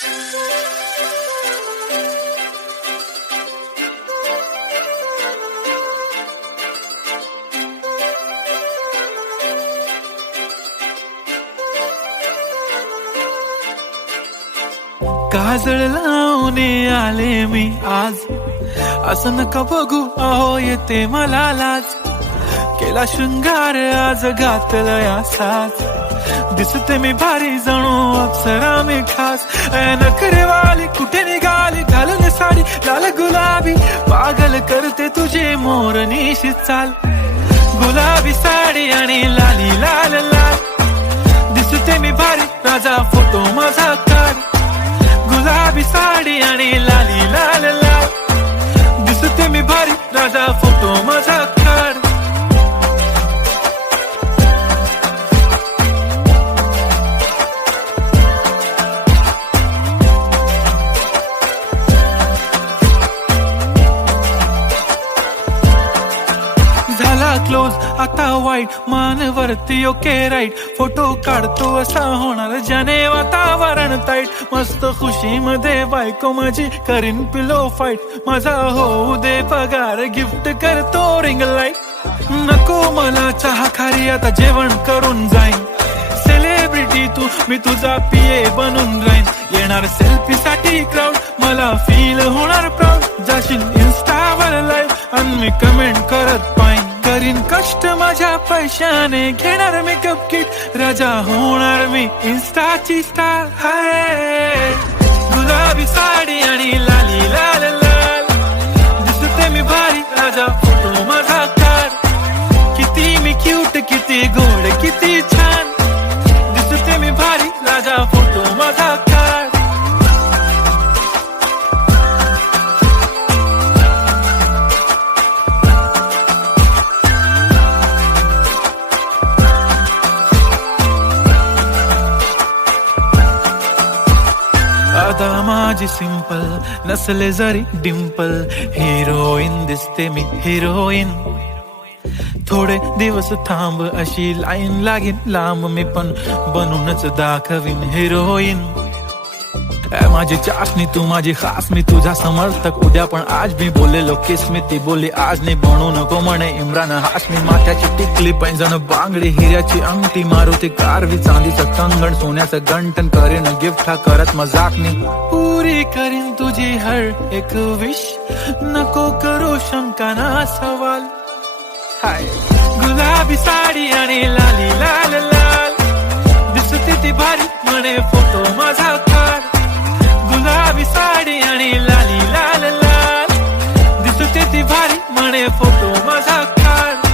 काजळ लावून आले मी आज, असं नका बघू अहो येते मला लाज. केला शृंगार आज घातलं या साज, दिसते मी भारी जणू अप्सरा मी खास. नखरेवाली कुठे निघाली घालून साडी लाल गुलाबी, पागल करते तुझे मोरनीशी चाल. गुलाबी साडी आणि लाली लाल लाल, दिसते मी भारी राजा फोटो माझा काढ. गुलाबी साडी आणि लाली लाल लाल, दिसते मी भारी राजा फोटो माझा काढ. झाला क्लोज आता वाईट, मानवरती ओके राईट. फोटो काढतो असा होणार ज्याने वातावरण ताईट. मस्त खुशी मध्ये बायको माझी करीन पिलो फाईट. माझा होऊ दे पगार गिफ्ट करतो रिंग लाईट. नको मला चहा खारी आता जेवण करून जाईन. सेलिब्रिटी तू मी तुझा पिये बनून राहीन. येणार सेल्फी साठी क्राऊड मला फील होणार प्राऊड. जाशील इन्स्टावर लाईव्ह आणि मी कमेंट करत पाहिन. करीन कष्ट माझ्या पैशाने घेणार मेकअप किट. राजा होणार मी इन्स्टाची स्टार. हाय गुलाबी साडी आणि लाली लाल लाल, दिसते मी भारी राजा फोटो माझा काढ. किती मी क्यूट किती गोड किती छान, दिसते मी भारी राजा फोटो माझा काढ. आता माझी सिंपल नसले जरी डिंपल, हिरोईन दिसते मी हिरोईन. थोडे दिवस थांब अशी लाईन लागेल लांब, मी पण बनूनच दाखवीन हिरोईन. माझी चाशनी तू माझी खास, मी तुझा समर्थक उद्या पण आज. मी बोललेलो किस मी ती बोलली आज नाही. बनू नको म्हणे इम्रान हाशमी. माथ्याची टिकली पैंजण बांगडी हिऱ्याची अंगठी, मारुती कारवी चांदीचं कंगण सोन्याचं गंटन. करीन गिफ्ट हा करत मजाकनी, पुरी करीन तुझी हर एक विश. नको करू शंका ना सवाल. हाय गुलाबी साडी आणि लाली लाल लाल, दिसते ती भारी म्हणे फोटो माझा काढ. गुलाबी साडी आणि लाली लाल लाल, दिसते ती भारी म्हणे फोटो माझा काढ.